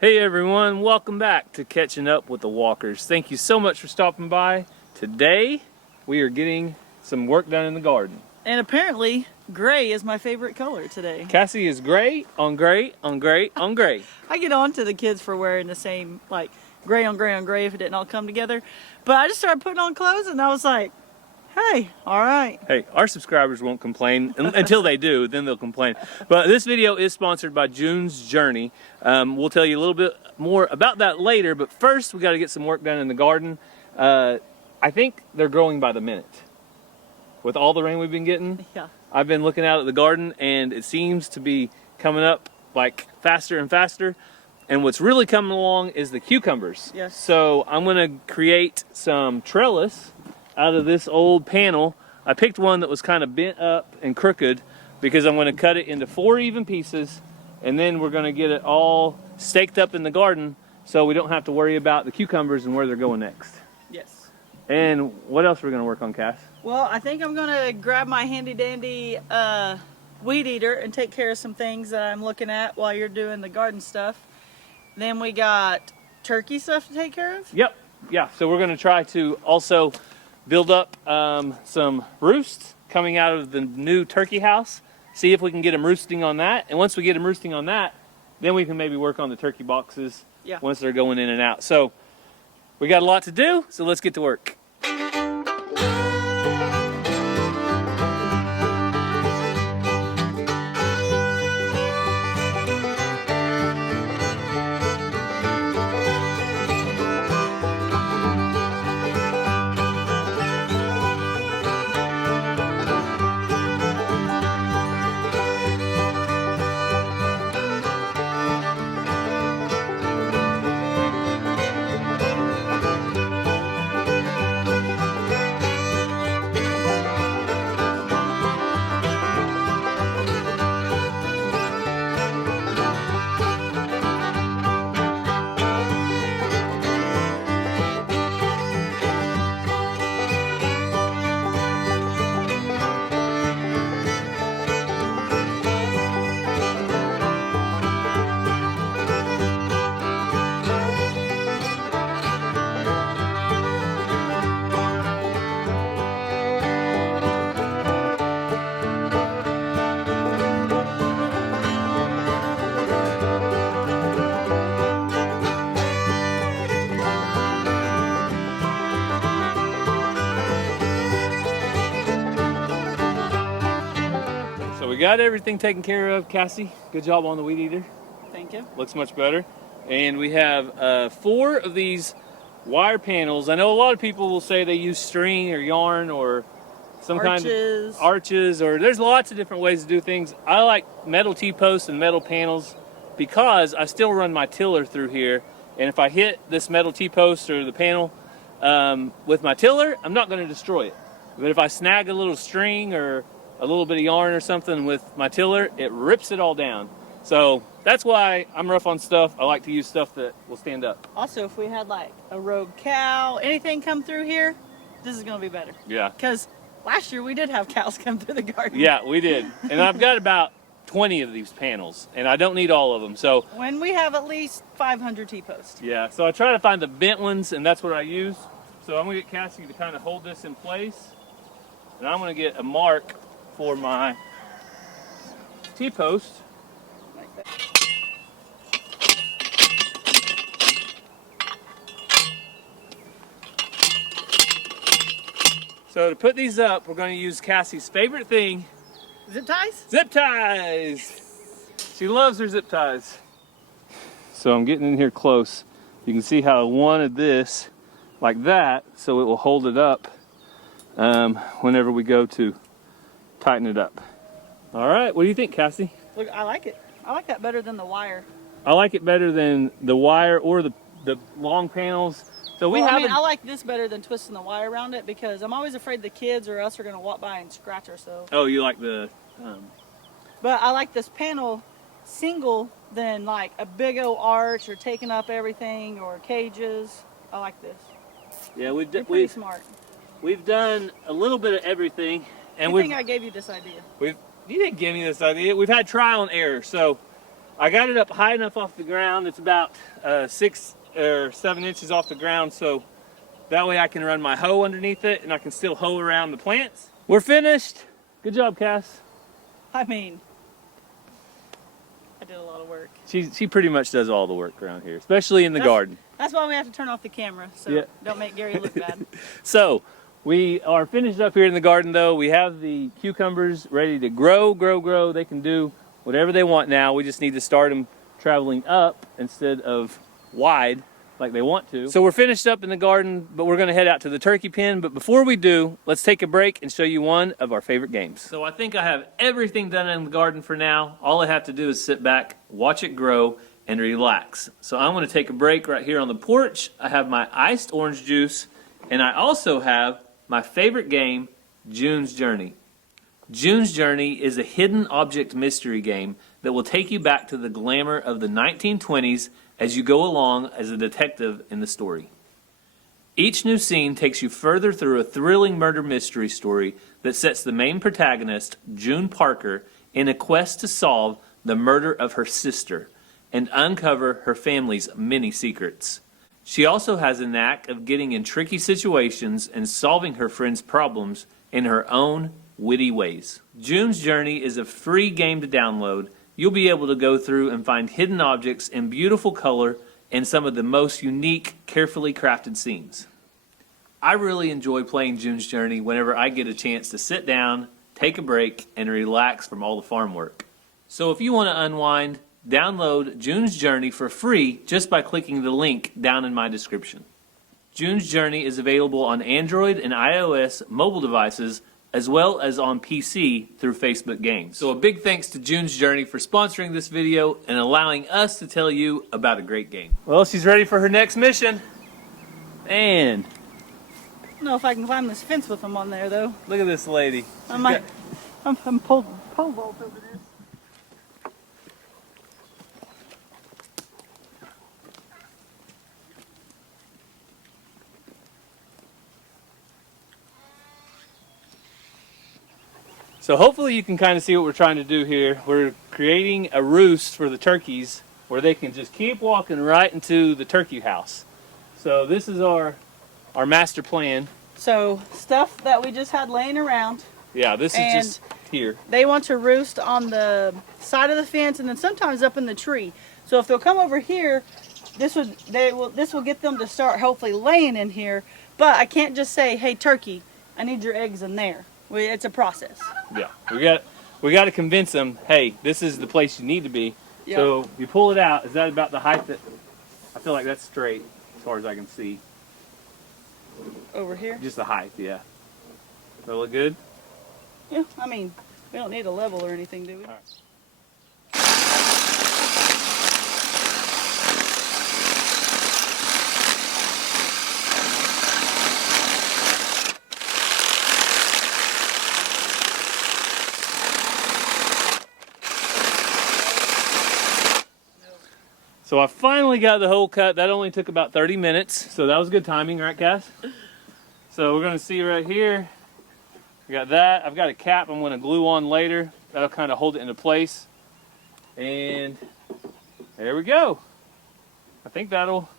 Hey everyone, welcome back to Catching Up with the Walkers. Thank you so much for stopping by. Today we are getting some work done in the garden. And apparently gray is my favorite color today. Cassie is gray on gray on gray on gray. I get on to the kids for wearing the same, like, gray on gray on gray if it didn't all come together. But I just started putting on clothes and I was like, hey, all right. Hey, our subscribers won't complain until they do, then they'll complain. But this video is sponsored by June's Journey. We'll tell you a little bit more about that later, but first we got to get some work done in the garden. I think they're growing by the minute. With all the rain we've been getting, Yeah. I've been looking out at the garden and it seems to be coming up like faster and faster. And what's really coming along is the cucumbers. Yes. So I'm gonna create some trellis out of this old panel. I picked one that was kind of bent up and crooked because I'm gonna cut it into 4 even pieces, and then we're gonna get it all staked up in the garden so we don't have to worry about the cucumbers and where they're going next. Yes. And what else are we gonna work on, Cass? Well, I think I'm going to grab my handy dandy weed eater and take care of some things that I'm looking at while you're doing the garden stuff. Then we got turkey stuff to take care of. Yep, yeah, so we're gonna try to also build up some roosts coming out of the new turkey house. See if we can get them roosting on that. And once we get them roosting on that, then we can maybe work on the turkey boxes once they're going in and out. So we got a lot to do, so let's get to work. We got everything taken care of, Cassie. Good job on the weed eater. Thank you. Looks much better. And we have 4 of these wire panels. I know a lot of people will say they use string or yarn or some kind of arches, or there's lots of different ways to do things. I like metal T-posts and metal panels because I still run my tiller through here. And if I hit this metal T-post or the panel with my tiller, I'm not going to destroy it. But if I snag a little string or a little bit of yarn or something with my tiller, it rips it all down. So that's why I'm rough on stuff. I like to use stuff that will stand up. Also, if we had like a rogue cow, anything come through here, this is going to be better. Yeah. Because last year we did have cows come through the garden. Yeah, we did. And I've got about 20 of these panels, and I don't need all of them. So when we have at least 500 T-posts. Yeah, so I try to find the bent ones, and that's what I use. So I'm going to get Cassie to kind of hold this in place, and I'm going to get a mark for my T-post. Like that. So to put these up, we're going to use Cassie's favorite thing. Zip ties? Zip ties! She loves her zip ties. So I'm getting in here close. You can see how I wanted this like that so it will hold it up whenever we go to tighten it up. All right, what do you think, Cassie? Look, I like it. I like that better than the wire. I like it better than the wire or the long panels. So I like this better than twisting the wire around it because I'm always afraid the kids or us are going to walk by and scratch ourselves. Oh, you like the... But I like this panel single than like a big old arch or taking up everything or cages. I like this. Yeah, we've smart. We've done a little bit of everything, and I think I gave you this idea. You didn't give me this idea. We've had trial and error, so I got it up high enough off the ground. It's about 6 or 7 inches off the ground, so that way I can run my hoe underneath it and I can still hoe around the plants. We're finished. Good job, Cass. I mean, I did a lot of work. She pretty much does all the work around here, especially in the garden. That's why we have to turn off the camera, so Yeah. don't make Gary look bad. So we are finished up here in the garden though. We have the cucumbers ready to grow. They can do whatever they want now. We just need to start them traveling up instead of wide like they want to. So we're finished up in the garden, but we're gonna head out to the turkey pen. But before we do, let's take a break and show you one of our favorite games. So I think I have everything done in the garden for now. All I have to do is sit back, watch it grow, and relax. So I'm gonna take a break right here on the porch. I have my iced orange juice, and I also have my favorite game, June's Journey. June's Journey is a hidden object mystery game that will take you back to the glamour of the 1920s as you go along as a detective in the story. Each new scene takes you further through a thrilling murder mystery story that sets the main protagonist, June Parker, in a quest to solve the murder of her sister and uncover her family's many secrets. She also has a knack of getting in tricky situations and solving her friends' problems in her own witty ways. June's Journey is a free game to download. You'll be able to go through and find hidden objects in beautiful color and some of the most unique, carefully crafted scenes. I really enjoy playing June's Journey whenever I get a chance to sit down, take a break, and relax from all the farm work. So if you want to unwind, download June's Journey for free just by clicking the link down in my description. June's Journey is available on Android and iOS mobile devices as well as on PC through Facebook Games. So a big thanks to June's Journey for sponsoring this video and allowing us to tell you about a great game. Well, she's ready for her next mission. And I don't know if I can climb this fence with them on there, though. look at this lady. I'm pole vault over this. So hopefully you can kind of see what we're trying to do here. We're creating a roost for the turkeys where they can just keep walking right into the turkey house. So this is our master plan. So stuff that we just had laying around. Yeah, this is just here. They want to roost on the side of the fence and then sometimes up in the tree. So if they'll come over here, this will get them to start hopefully laying in here. But I can't just say, hey turkey, I need your eggs in there. It's a process. Yeah, we got to convince them, hey, this is the place you need to be. Yep. So you pull it out. Is that about the height that? I feel like that's straight as far as I can see. Over here? Just the height, yeah. Does that look good? Yeah, I mean, we don't need a level or anything, do we? All right. So I finally got the hole cut. That only took about 30 minutes. So that was good timing, right, Cass? So we're going to see right here. We got that. I've got a cap I'm going to glue on later. That'll kind of hold it into place. And there we go. I think that'll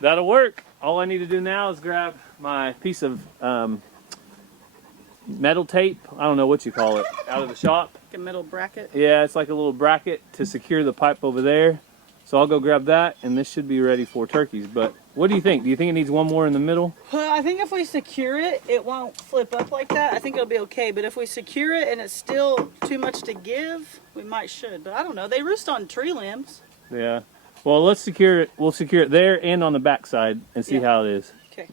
work. All I need to do now is grab my piece of metal tape. I don't know what you call it. Out of the shop. Like a metal bracket? Yeah, it's like a little bracket to secure the pipe over there. So I'll go grab that, and this should be ready for turkeys. But what do you think? Do you think it needs one more in the middle? Well, I think if we secure it, it won't flip up like that. I think it'll be okay. But if we secure it and it's still too much to give, we might should. But I don't know. They roost on tree limbs. Yeah. Well, let's secure it. We'll secure it there and on the back side and see how it is. Okay.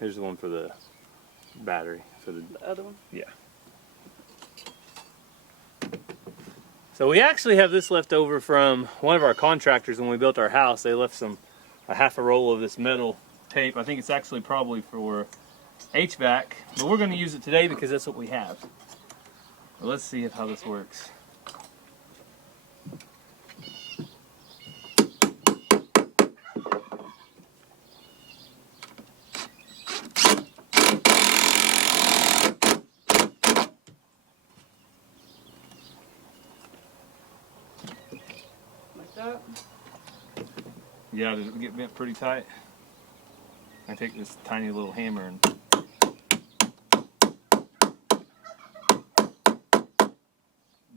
Here's the one for the battery. For the other one? Yeah. So we actually have this left over from one of our contractors when we built our house. They left a half a roll of this metal tape. I think it's actually probably for HVAC, but we're going to use it today because that's what we have. Well, let's see how this works. that? Yeah, did it get bent pretty tight? I take this tiny little hammer and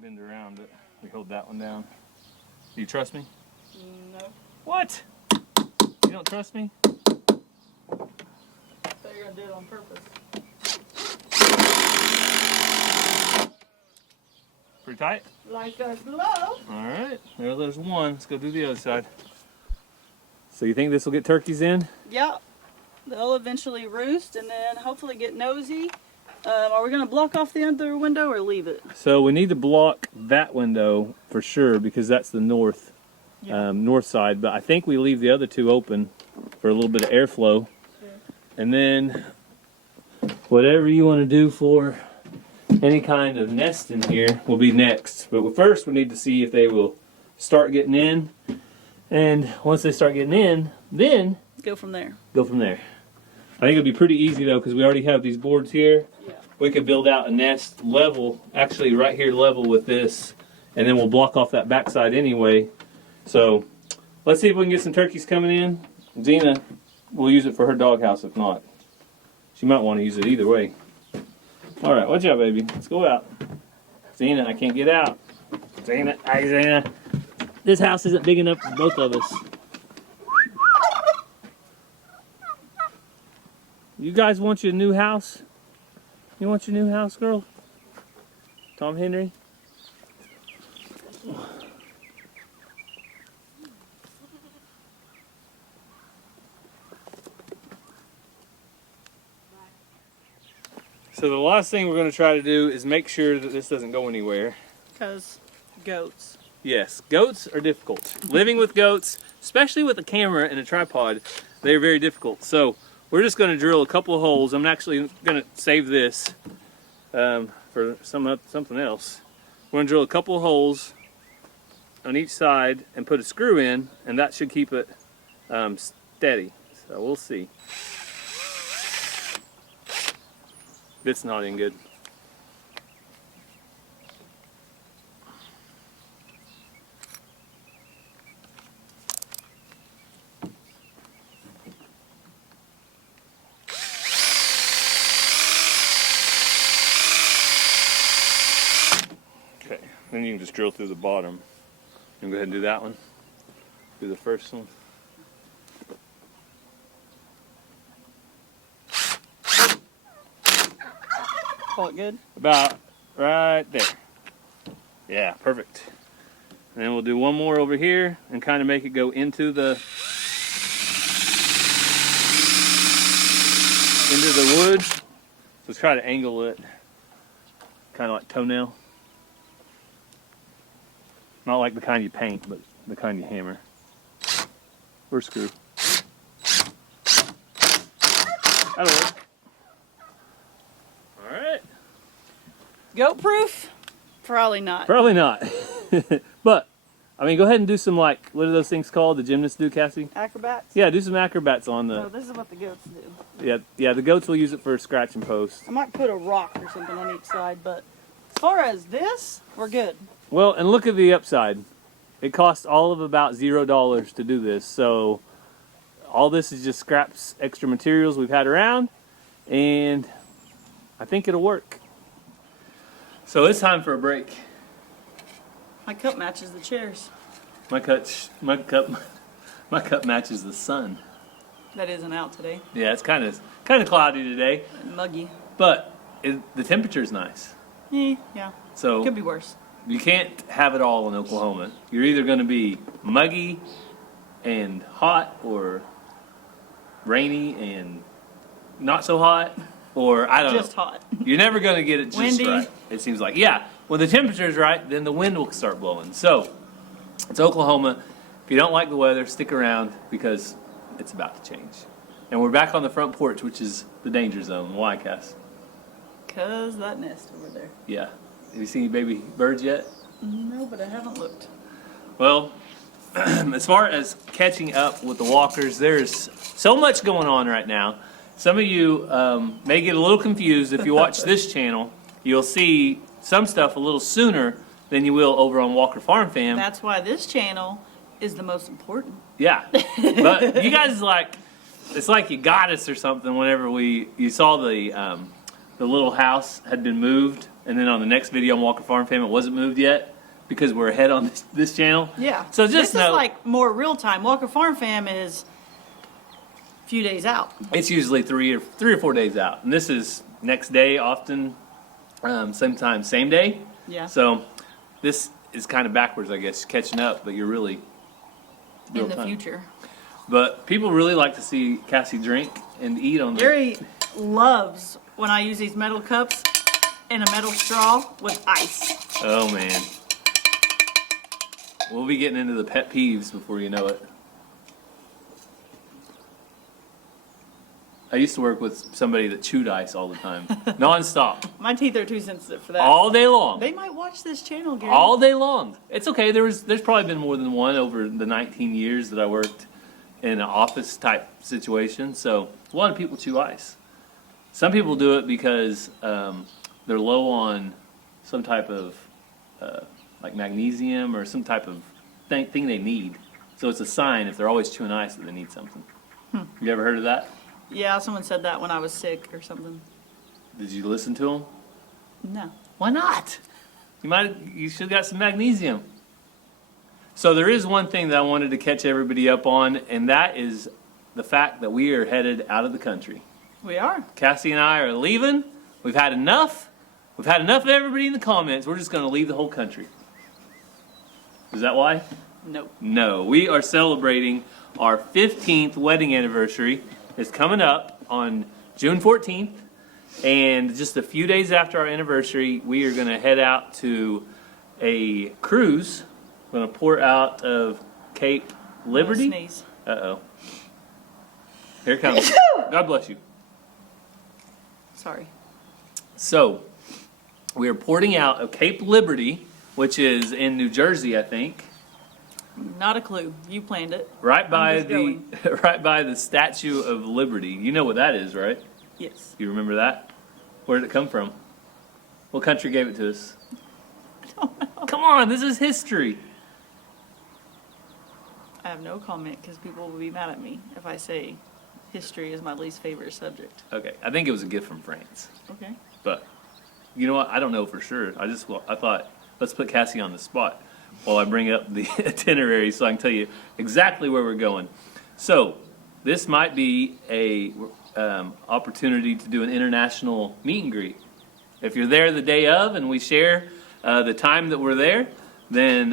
bend around it. We hold that one down. Do you trust me? No. What? You don't trust me? I thought you were gonna do it on purpose. Pretty tight? Like a glove. Alright, there's one. Let's go do the other side. So you think this will get turkeys in? Yeah. They'll eventually roost and then hopefully get nosy. Are we going to block off the other window or leave it? So we need to block that window for sure because that's the north side. But I think we leave the other two open for a little bit of airflow. Sure. And then whatever you want to do for any kind of nest in here will be next. But first we need to see if they will start getting in. And once they start getting in, then go from there. Go from there. I think it'll be pretty easy though because we already have these boards here. Yeah. We could build out a nest level, actually right here level with this, and then we'll block off that backside anyway. So let's see if we can get some turkeys coming in. Zena will use it for her doghouse if not. She might want to use it either way. All right, watch out, baby. Let's go out. Zena, I can't get out. Zena, hi, Zena. This house isn't big enough for both of us. You guys want your new house? You want your new house, girl? Tom Henry? So the last thing we're going to try to do is make sure that this doesn't go anywhere. Because goats. Yes, goats are difficult. Living with goats, especially with a camera and a tripod, they're very difficult. So we're just going to drill a couple of holes. I'm actually going to save this for something else. We're going to drill a couple of holes on each side and put a screw in, and that should keep it steady. So we'll see. It's not in good. Okay, then you can just drill through the bottom. You can go ahead and do that one. Do the first one. Call it good? About right there. Yeah, perfect. And then we'll do one more over here and kind of make it go into the wood. So let's try to angle it kind of like toenail. Not like the kind you paint, but the kind you hammer. Or screw. That'll work. Alright. Goat proof? Probably not. Probably not. But, I mean, go ahead and do some, like, what are those things called? The gymnasts do, Cassie? Acrobats? Yeah, do some acrobats on the... No, this is what the goats do. Yeah, the goats will use it for scratch and post. I might put a rock or something on each side, but as far as this, we're good. Well, and look at the upside. It costs all of about $0 to do this, so all this is just scraps, extra materials we've had around, and I think it'll work. So it's time for a break. My cup matches the chairs. My cup matches the sun. That isn't out today. Yeah, it's kind of cloudy today, Muggy. but the temperature's nice. Yeah. So Could be worse. you can't have it all in Oklahoma. You're either going to be muggy and hot, or rainy and not so hot, or I don't know. Just hot. You're never going to get it just Windy. right. It seems like, yeah. When the temperature's right, then the wind will start blowing. So it's Oklahoma. If you don't like the weather, stick around because it's about to change. And we're back on the front porch, which is the danger zone. Why, Cass? 'Cause that nest over there. Yeah. Have you seen any baby birds yet? No, but I haven't looked. Well, as far as catching up with the walkers, there's so much going on right now. Some of you may get a little confused. If you watch this channel, you'll see some stuff a little sooner than you will over on Walker Farm Fam. That's why this channel is the most important. Yeah, but you guys it's like you got us or something. Whenever you saw the little house had been moved, and then on the next video on Walker Farm Fam, it wasn't moved yet because we're ahead on this channel. Yeah. So just this know, is like more real time. Walker Farm Fam is a few days out. It's usually 3 or 4 days out, and this is next day, often sometimes same day. Yeah. So this is kind of backwards, I guess, catching up, but you're really real in the time. future. But people really like to see Cassie drink and eat on Gary loves when I use these metal cups and a metal straw with ice. Oh man. We'll be getting into the pet peeves before you know it. I used to work with somebody that chewed ice all the time. Non-stop. My teeth are too sensitive for that. All day long. They might watch this channel, Gary. All day long. It's okay. There's probably been more than one over the 19 years that I worked in an office type situation. So a lot of people chew ice. Some people do it because they're low on some type of like magnesium or some type of thing they need. So it's a sign if they're always chewing ice that they need something. You ever heard of that? Yeah, someone said that when I was sick or something. Did you listen to them? No. Why not? You should have got some magnesium. So there is one thing that I wanted to catch everybody up on, and that is the fact that we are headed out of the country. We are. Cassie and I are leaving. We've had enough. We've had enough of everybody in the comments. We're just going to leave the whole country. Is that why? Nope. No. We are celebrating our 15th wedding anniversary. It's coming up on June 14th. And just a few days after our anniversary, we are going to head out to a cruise. We're going to port out of Cape Liberty. Sneeze. Uh-oh. Here it comes. God bless you. Sorry. So, we are porting out of Cape Liberty, which is in New Jersey, I think. Not a clue. You planned it. Right by I'm just the right by the Statue of Liberty. You know what that is, right? Yes. You remember that? Where did it come from? What country gave it to us? I don't know. Come on, this is history. I have no comment because people will be mad at me if I say history is my least favorite subject. Okay, I think it was a gift from France. Okay. But you know what? I don't know for sure. I thought, let's put Cassie on the spot while I bring up the itinerary so I can tell you exactly where we're going. So this might be a opportunity to do an international meet and greet. If you're there the day of and we share the time that we're there, then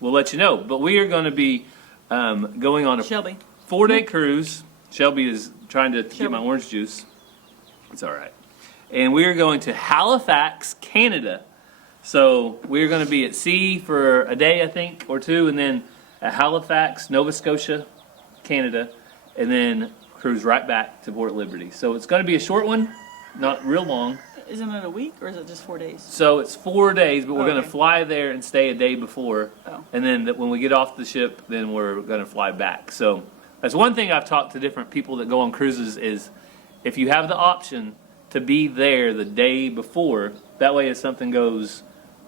we'll let you know. But we are going to be going on a Shelby. 4-day cruise. Shelby is trying to get my orange juice. It's all right. And we are going to Halifax, Canada. So we're going to be at sea for a day, I think, or two, and then at Halifax, Nova Scotia, Canada, and then cruise right back to Port Liberty. So it's going to be a short one, not real long. Isn't it a week or is it just 4 days? So it's 4 days, but we're going to Okay. fly there and stay a day before. Oh. And then when we get off the ship, then we're going to fly back. So that's one thing I've talked to different people that go on cruises is if you have the option to be there the day before, that way if something goes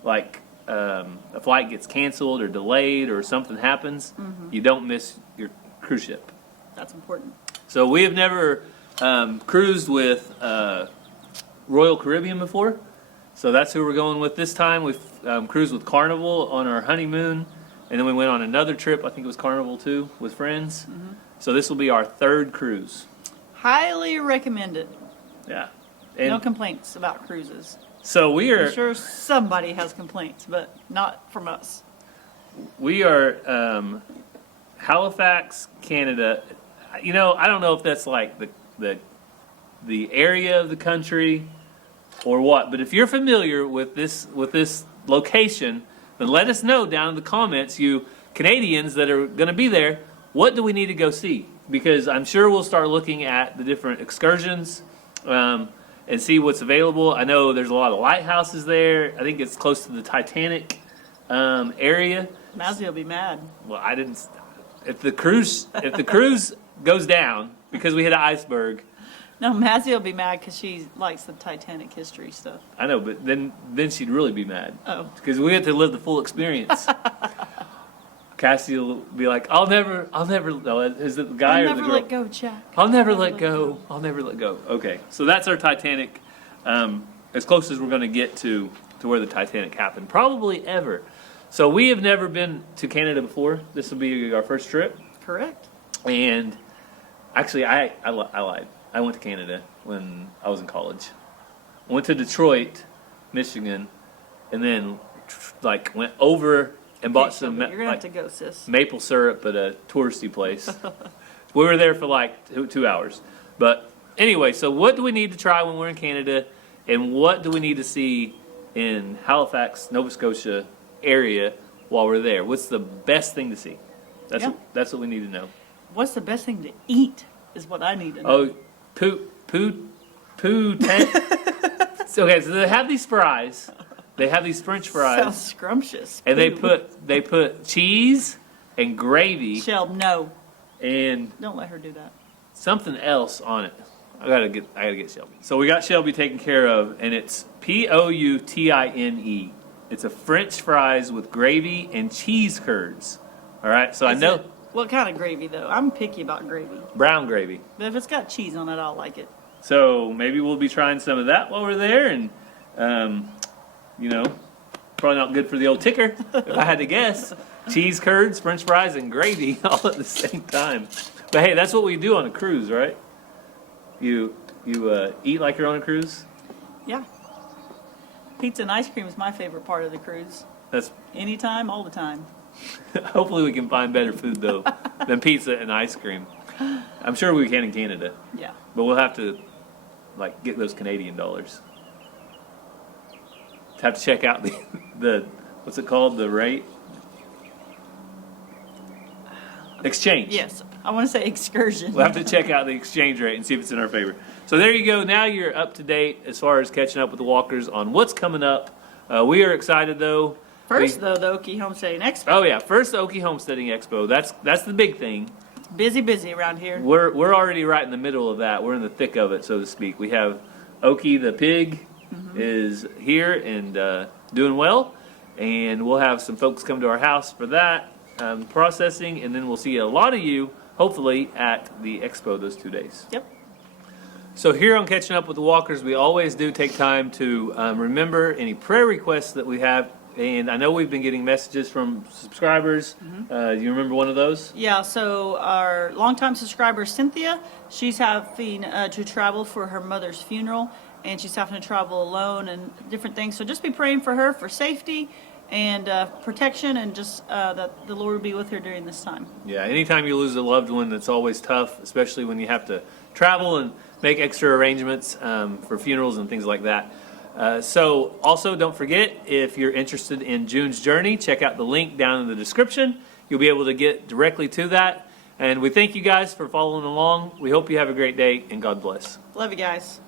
like a flight gets canceled or delayed or something happens, you don't miss your cruise ship. That's important. So we have never cruised with Royal Caribbean before, so that's who we're going with this time. We've cruised with Carnival on our honeymoon, and then we went on another trip, I think it was Carnival too, with friends. So this will be our 3rd cruise. Highly recommended. Yeah. And No complaints about cruises. so we are I'm sure somebody has complaints, but not from us. We are Halifax, Canada. You know, I don't know if that's like the area of the country or what, but if you're familiar with this location, then let us know down in the comments, you Canadians that are going to be there, what do we need to go see? Because I'm sure we'll start looking at the different excursions and see what's available. I know there's a lot of lighthouses there. I think it's close to the Titanic area. Mazzy will be mad. Well, I didn't. If the cruise goes down because we hit an iceberg, No, Mazzy will be mad because she likes the Titanic history stuff. I know, but then she'd really be mad. Oh. Because we get to live the full experience. Cassie will be like, I'll never, no, is it the guy I'll or the never girl? let go, Jack. I'll never let go. I'll never let go. Okay, so that's our Titanic, as close as we're going to get to where the Titanic happened, probably ever. So we have never been to Canada before. This will be our first trip. Correct. And actually, I lied. I went to Canada when I was in college. I went to Detroit, Michigan, and then like went over and bought some You're gonna have to go, sis. maple syrup at a touristy place. We were there for like 2 hours. But anyway, so what do we need to try when we're in Canada, and what do we need to see in Halifax, Nova Scotia area while we're there? What's the best thing to see? That's what we need to know. What's the best thing to eat is what I need to know. Oh, okay, so they have these fries. They have these French fries. Sounds scrumptious. And they put cheese and gravy. Shelb, no. And don't let her do that. Something else on it. I gotta get Shelby. So we got Shelby taken care of, and it's Poutine. It's a French fries with gravy and cheese curds. All right, so I know. What kind of gravy though? I'm picky about gravy. Brown gravy. But if it's got cheese on it, I'll like it. So maybe we'll be trying some of that while we're there, and probably not good for the old ticker if I had to guess. Cheese curds, French fries, and gravy all at the same time. But hey, that's what we do on a cruise, right? You eat like you're on a cruise. Yeah. Pizza and ice cream is my favorite part of the cruise. That's anytime, all the time. Hopefully we can find better food though than pizza and ice cream. I'm sure we can in Canada. Yeah. But we'll have to get those Canadian dollars. Have to check out the what's it called? The rate? Exchange. Yes. I want to say excursion. We'll have to check out the exchange rate and see if it's in our favor. So there you go. Now you're up to date as far as catching up with the walkers on what's coming up. We are excited though. First, the Okie Homesteading Expo. Oh yeah, first the Okie Homesteading Expo. That's the big thing. Busy around here. We're already right in the middle of that. We're in the thick of it, so to speak. We have Okie the pig is here and doing well, and we'll have some folks come to our house for that processing, and then we'll see a lot of you hopefully at the expo those 2 days. Yep. So here on Catching Up with the Walkers, we always do take time to remember any prayer requests that we have. And I know we've been getting messages from subscribers. You remember one of those? Yeah, so our longtime subscriber, Cynthia, she's having to travel for her mother's funeral, and she's having to travel alone and different things. So just be praying for her for safety and protection, and just that the Lord will be with her during this time. Yeah, anytime you lose a loved one, that's always tough, especially when you have to travel and make extra arrangements for funerals and things like that. So also don't forget, if you're interested in June's journey, check out the link down in the description. You'll be able to get directly to that. And we thank you guys for following along. We hope you have a great day, and God bless. Love you guys.